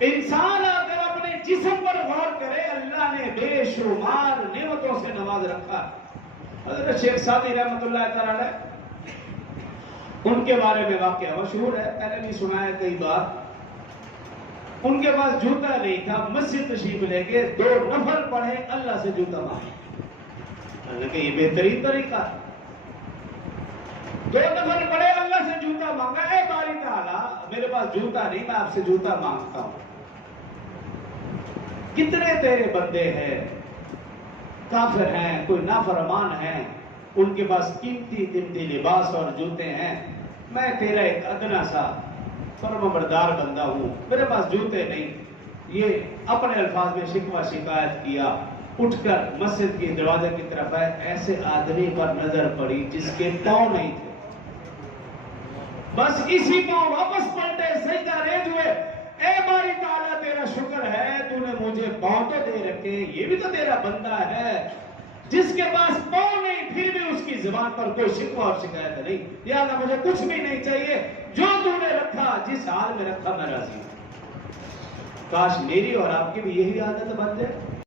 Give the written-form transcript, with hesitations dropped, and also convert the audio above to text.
انسان اگر اپنے جسم پر غور کرے، اللہ نے بے شمار نعمتوں سے نواز رکھا۔ حضرت شیخ سعدی رحمۃ اللہ تعالی ان کے بارے میں واقعہ مشہور ہے، میں نے بھی سنا ہے کئی بار۔ ان کے پاس جوتا نہیں تھا، مسجد تشریف لے کے 2 نفل پڑھے، اللہ سے جوتا مانگا کہ یہ بہترین طریقہ ہے۔ 2 نفل پڑھے، اللہ سے جوتا مانگا، اے باری تعالیٰ میرے پاس جوتا نہیں، میں آپ سے جوتا مانگتا ہوں۔ کتنے تیرے بندے ہیں، کافر ہیں، کوئی نافرمان ہیں، ان کے پاس قیمتی قیمتی لباس اور جوتے ہیں، میں تیرا ایک ادنا سا فرمانبردار بندہ ہوں، میرے پاس جوتے نہیں۔ یہ اپنے الفاظ میں شکوہ شکایت کیا، اٹھ کر مسجد کے دروازے کی طرف آئے، ایسے آدمی پر نظر پڑی جس کے پاؤں نہیں تھے، بس اسی پاؤں واپس پلٹے، سجدہ ریز ہوئے، اے باری تعالیٰ تیرا شکر ہے تو نے مجھے پاؤں تو دے رکھے، یہ بھی تو تیرا بندہ ہے جس کے پاس پاؤں نہیں، پھر بھی اس کی زبان پر کوئی شکوہ اور شکایت نہیں۔ یا اللہ مجھے کچھ بھی نہیں چاہیے، جو تو نے رکھا، جس حال میں رکھا میں راضی ہوں۔ کاش میری اور آپ کی بھی یہی عادت بن جائے۔